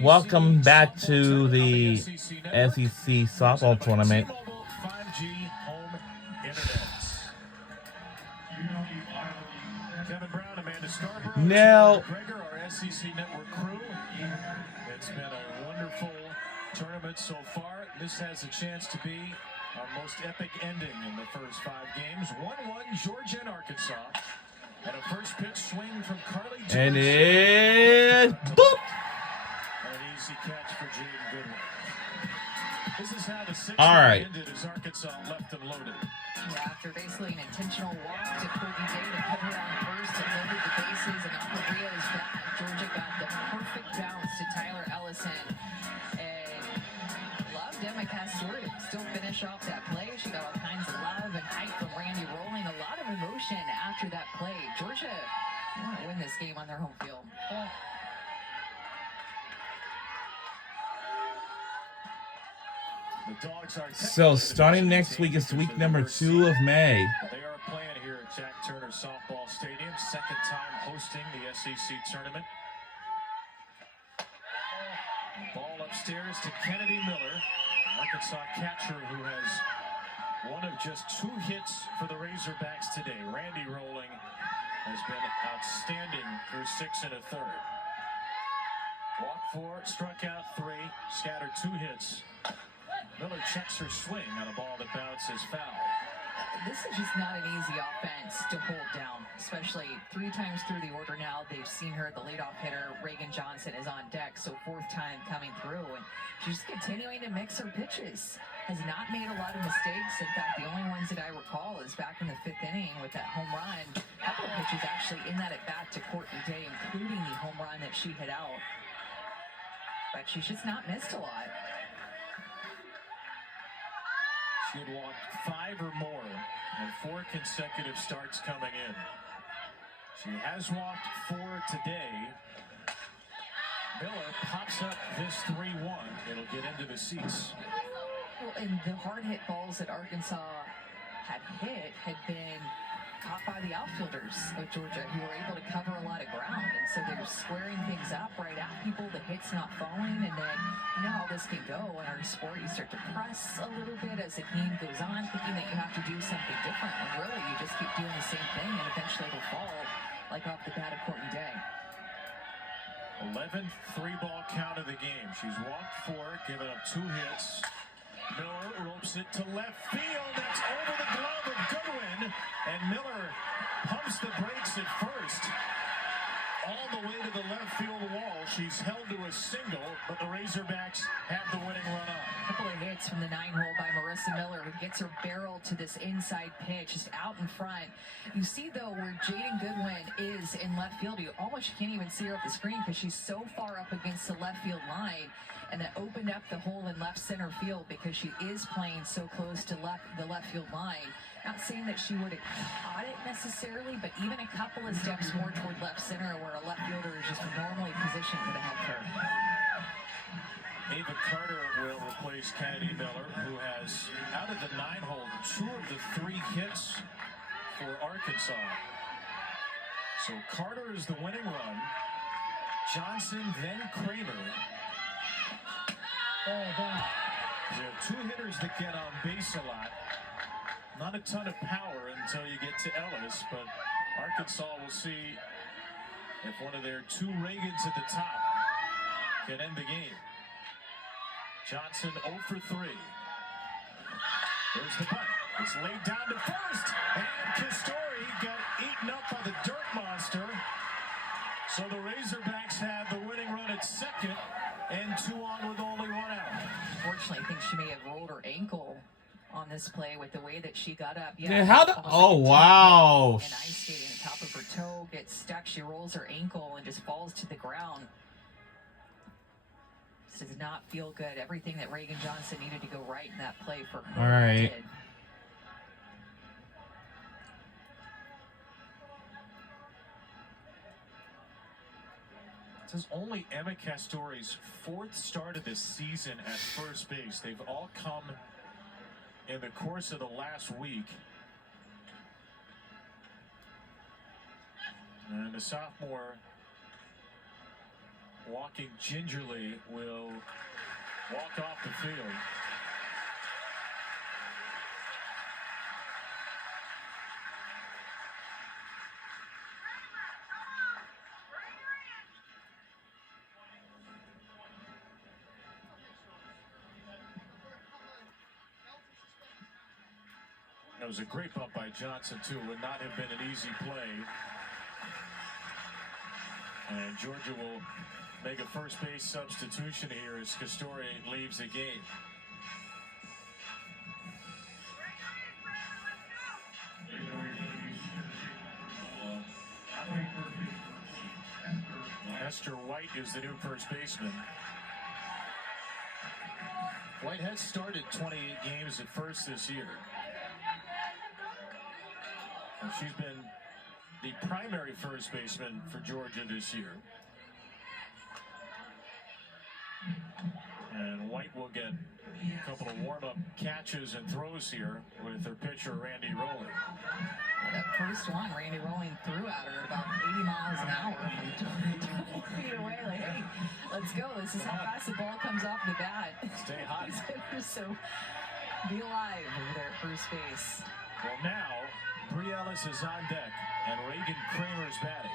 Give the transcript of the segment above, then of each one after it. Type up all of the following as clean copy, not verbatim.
Welcome back to the SEC softball tournament. Now, our SEC network crew. It's been a wonderful tournament so far. This has a chance to be our most epic ending in the first 5 games. 1-1 Georgia and Arkansas. And a first pitch swing from Carly Jones. And it's boop. An easy catch for Jaden Goodwin. This is how the 6th ended as Arkansas left them loaded. Yeah, after basically an intentional walk to Courtney Day to put her on first and loaded the bases and off of Rio's bat, Georgia got the perfect bounce to Tyler Ellison. And loved Emma Castore to still finish off that play. She got all kinds of love and hype from Randy Rolling. A lot of emotion after that play. Georgia want to win this game on their home field. So starting next week is week number 2 of May. They are playing here at Jack Turner Softball Stadium, second time hosting the SEC tournament. Ball upstairs to Kennedy Miller, Arkansas catcher who has one of just 2 hits for the Razorbacks today. Randy Rolling has been outstanding through 6 1/3. Walked 4, struck out 3, scattered 2 hits. Miller checks her swing on a ball that bounces foul. This is just not an easy offense to hold down, especially 3 times through the order now. They've seen her, the leadoff hitter, Reagan Johnson, is on deck, so 4th time coming through, and she's continuing to mix her pitches. Has not made a lot of mistakes. In fact, the only ones that I recall is back in the 5th inning with that home run. A couple of pitches actually in that at-bat to Courtney Day, including the home run that she hit out. But she's just not missed a lot. She had walked 5 or more and 4 consecutive starts coming in. She has walked 4 today. Miller pops up this 3-1. It'll get into the seats. Well, and the hard hit balls that Arkansas had hit had been caught by the outfielders of Georgia, who were able to cover a lot of ground, and so they're squaring things up right at people. The hit's not falling, and then you know how this can go in our sport. You start to press a little bit as the game goes on, thinking that you have to do something different, when really you just keep doing the same thing, and eventually it'll fall, like off the bat of Courtney Day. 11th 3-ball count of the game. She's walked 4, given up 2 hits. Miller ropes it to left field. That's over the glove of Goodwin. And Miller pumps the brakes at first. All the way to the left field wall. She's held to a single, but the Razorbacks have the winning run up. A couple of hits from the 9-hole by Marissa Miller, who gets her barrel to this inside pitch, just out in front. You see, though, where Jaden Goodwin is in left field. You can't even see her off the screen because she's so far up against the left field line. And that opened up the hole in left center field because she is playing so close to the left field line. Not saying that she would have caught it necessarily, but even a couple of steps more toward left center where a left fielder is just normally positioned could have helped her. Ava Carter will replace Kennedy Miller, who has, out of the 9-hole, 2 of the 3 hits for Arkansas. So Carter is the winning run. Johnson, then Kramer. There are 2 hitters that get on base a lot. Not a ton of power until you get to Ellis, but Arkansas will see if one of their 2 Reagans at the top can end the game. Johnson 0 for 3. There's the bunt. It's laid down to first, and Castore got eaten up by the dirt monster. So the Razorbacks have the winning run at second, and 2 on with only 1 out. Unfortunately, I think she may have rolled her ankle on this play with the way that she got up. Yeah, how the? Oh, wow. And ice skating on top of her toe gets stuck. She rolls her ankle and just falls to the ground. This does not feel good. Everything that Reagan Johnson needed to go right in that play for her. All right. Did. This is only Emma Castore's 4th start of this season at first base. They've all come in the course of the last week. And the sophomore walking gingerly, will walk off the field. It was a great bump by Johnson, too. Would not have been an easy play. And Georgia will make a first base substitution here as Castore leaves the game. Esther White is the new first baseman. White has started 28 games at first this year. And she's been the primary first baseman for Georgia this year. And White will get a couple of warm-up catches and throws here with her pitcher, Randy Rowling. That first one, Randy Rowling threw at her at about 80 miles an hour from 20 feet away. Like, hey, let's go. This is how fast the ball comes off the bat. Stay hot. So be alive over there at first base. Well, now, Bree Ellis is on deck, and Reagan Kramer's batting.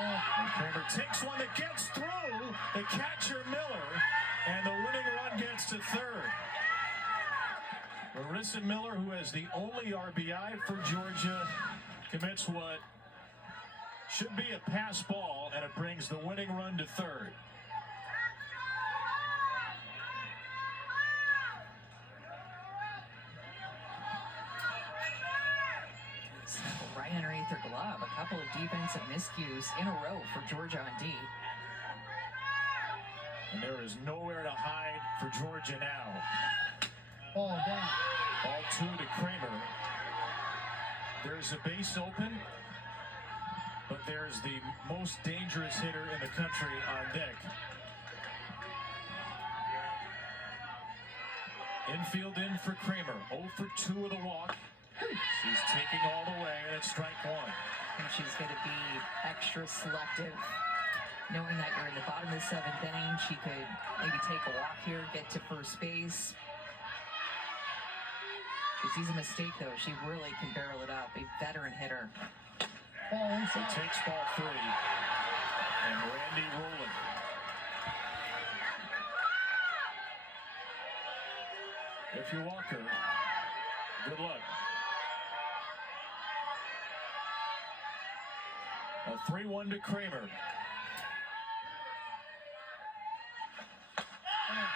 And Kramer takes one that gets through the catcher Miller, and the winning run gets to third. Marissa Miller, who has the only RBI for Georgia, commits what should be a pass ball, and it brings the winning run to third. Right underneath her glove. A couple of defensive miscues in a row for Georgia on D. And there is nowhere to hide for Georgia now. Ball down. Ball 2 to Kramer. There's a base open, but there's the most dangerous hitter in the country on deck. Infield in for Kramer. 0 for 2 of the walk. She's taking all the way, and it's strike one. And she's going to be extra selective, knowing that you're in the bottom of the 7th inning. She could maybe take a walk here, get to first base. She sees a mistake, though. She really can barrel it up. A veteran hitter. So takes ball 3. And Randy Rowling. If you walk her, good luck. A 3-1 to Kramer.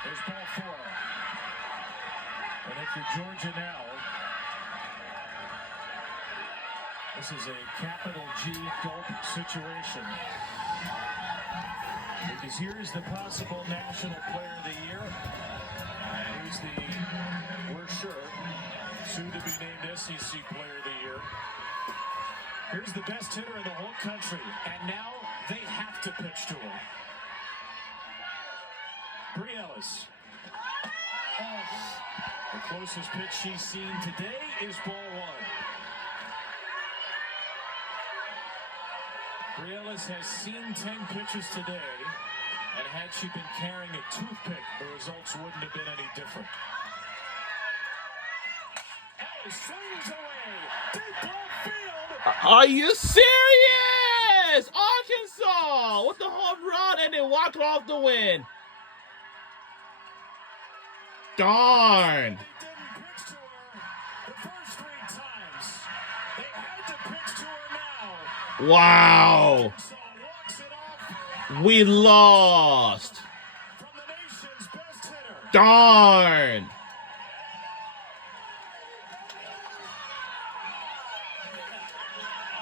There's ball 4. And if you're Georgia now, this is a capital G dope situation. Because here's the possible National Player of the Year. Here's the, we're sure, soon-to-be named SEC Player of the Year. Here's the best hitter in the whole country, and now they have to pitch to her. Bree Ellis. The closest pitch she's seen today is ball 1. Bree Ellis has seen 10 pitches today, and had she been carrying a toothpick, the results wouldn't have been any different. Ellis swings away. Deep left field. Are you serious? Arkansas with the home run and then walk off the win. Darn. They didn't pitch to her the first 3 times. They had to pitch to her now. Wow. So walks it off We lost. from the nation's best hitter. Darn.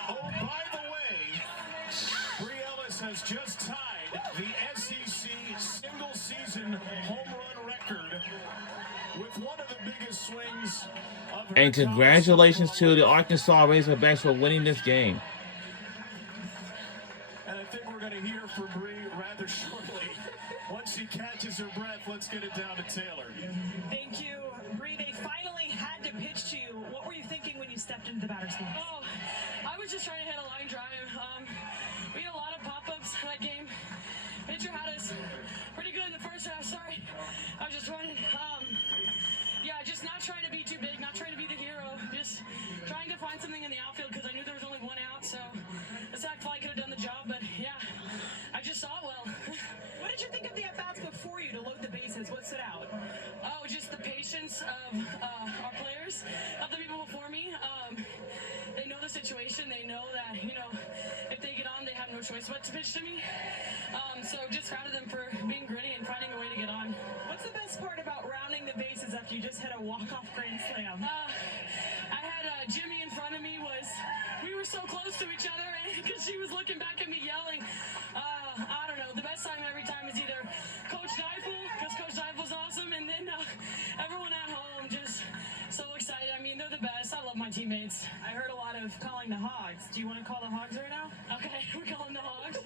Oh, by the way, Bree Ellis has just tied the SEC single-season home run record with one of the biggest swings of her And congratulations to the Arkansas Razorbacks for winning this game. And I think we're going to hear from Bree rather shortly. Once she catches her breath, let's get it down to Taylor. Thank you, Bree. They finally had to pitch to you. What were you thinking when you stepped into the batter's box? Oh, I was just trying to hit a line drive. We had a lot of pop-ups in that game. Pitcher had us pretty good in the first half. Sorry, I was just running. Yeah, just not trying to be too big, not trying to be the hero. Just trying to find something in the outfield because I knew there was only one out. So the sac fly could have done the job, but yeah, I just saw it well. What did you think of the at-bats before you to load the bases? What stood out? Oh, just the patience of our players, of the people before me. They know the situation. They know that, if they get on, they have no choice but to pitch to me. So just proud of them for being gritty and finding a way to get on. What's the best part about rounding the bases after you just hit a walk-off grand slam? I had Jimmy in front of me. We were so close to each other because she was looking back at me yelling. I don't know. The best time every time is either Coach Neifel, because Coach Neifel's awesome, and then everyone at home just so excited. I mean, they're the best. I love my teammates. I heard a lot of calling the Hogs. Do you want to call the Hogs right now? Okay, we call them the Hogs.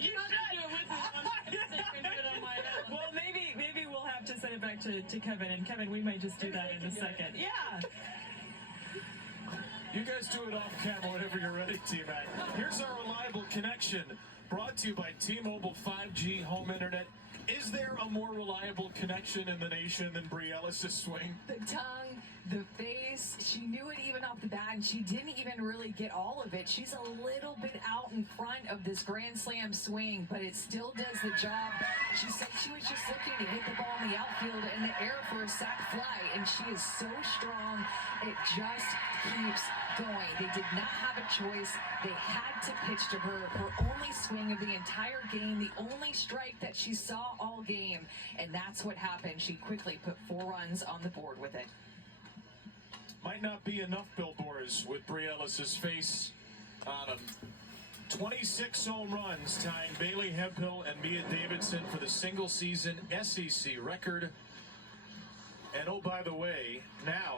You You're not gonna do it with me. I'm just gonna do it on my own. Well, maybe we'll have to send it back to Kevin, and Kevin, we might just do that in a second. Yeah. You guys do it off camera whenever you're ready, T-Mac. Here's our reliable connection, brought to you by T-Mobile 5G home internet. Is there a more reliable connection in the nation than Bree Ellis' swing? The tongue, the face, she knew it even off the bat, and she didn't even really get all of it. She's a little bit out in front of this grand slam swing, but it still does the job. She said she was just looking to hit the ball in the outfield in the air for a sac fly, and she is so strong, it just keeps going. They did not have a choice. They had to pitch to her. Her only swing of the entire game, the only strike that she saw all game, and that's what happened. She quickly put 4 runs on the board with it. Might not be enough billboards with Bree Ellis' face on them. 26 home runs, tying Bailey Hemphill and Mia Davidson for the single-season SEC record. And oh, by the way, now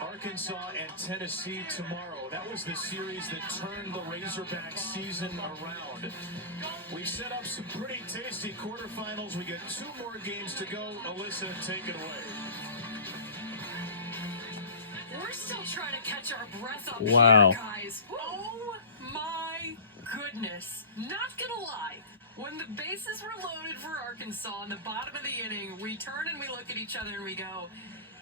Arkansas and Tennessee tomorrow. That was the series that turned the Razorback season around. We set up some pretty tasty quarterfinals. We got 2 more games to go. Alyssa, take it away. We're still trying to catch our breath up Wow. here, guys. Oh my goodness. Not gonna lie. When the bases were loaded for Arkansas in the bottom of the inning, we turn and we look at each other and we go,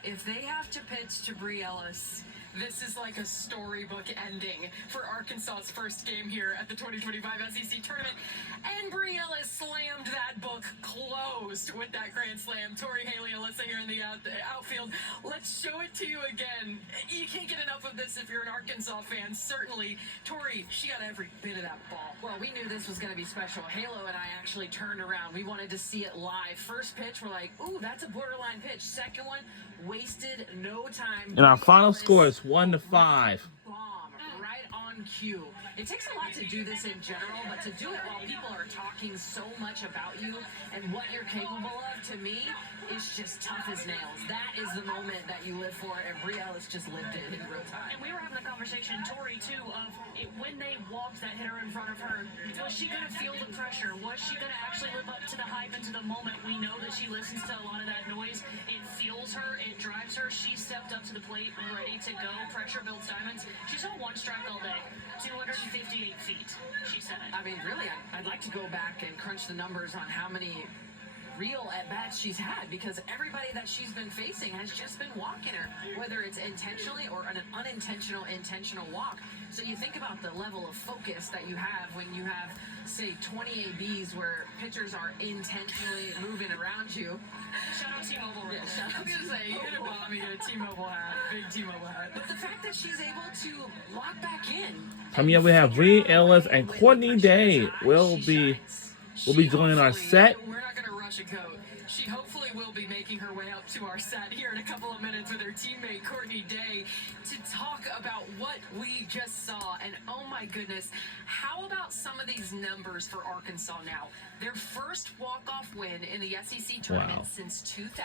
if they have to pitch to Bree Ellis, this is like a storybook ending for Arkansas's first game here at the 2025 SEC tournament. And Bree Ellis slammed that book closed with that grand slam. Tori Haley, Alyssa here in the outfield. Let's show it to you again. You can't get enough of this if you're an Arkansas fan, certainly. Tori, she got every bit of that ball. Well, we knew this was going to be special. Halo and I actually turned around. We wanted to see it live. First pitch, we're like, ooh, that's a borderline pitch. Second one, wasted no time. And our final score is 1-5. Bomb right on cue. It takes a lot to do this in general, but to do it while people are talking so much about you and what you're capable of, to me, is just tough as nails. That is the moment that you live for, and Bree Ellis just lived it in real time. And we were having a conversation, Tori, too, of when they walked that hitter in front of her, was she going to feel the pressure? Was she going to actually live up to the hype and to the moment? We know that she listens to a lot of that noise. It fuels her. It drives her. She stepped up to the plate ready to go. Pressure builds diamonds. She saw 1 strike all day. 258 feet, she said it. I mean, really, I'd like to go back and crunch the numbers on how many real at-bats she's had, because everybody that she's been facing has just been walking her, whether it's intentionally or an unintentional intentional walk. So you think about the level of focus that you have when you have, say, 20 ABs where pitchers are intentionally moving around you. Shout out T-Mobile. Yeah, shout out I was going to say, you hit a bomb, you get a T-Mobile hat, big T-Mobile hat. But the fact that she's able to lock back in. Coming up, we have Bree Ellis and Courtney Day will be joining our set. We're not going to rush a coat. She hopefully will be making her way up to our set here in a couple of minutes with her teammate Courtney Day to talk about what we just saw. And oh my goodness, how about some of these numbers for Arkansas now? Their first walk-off win in the SEC tournament since 2000.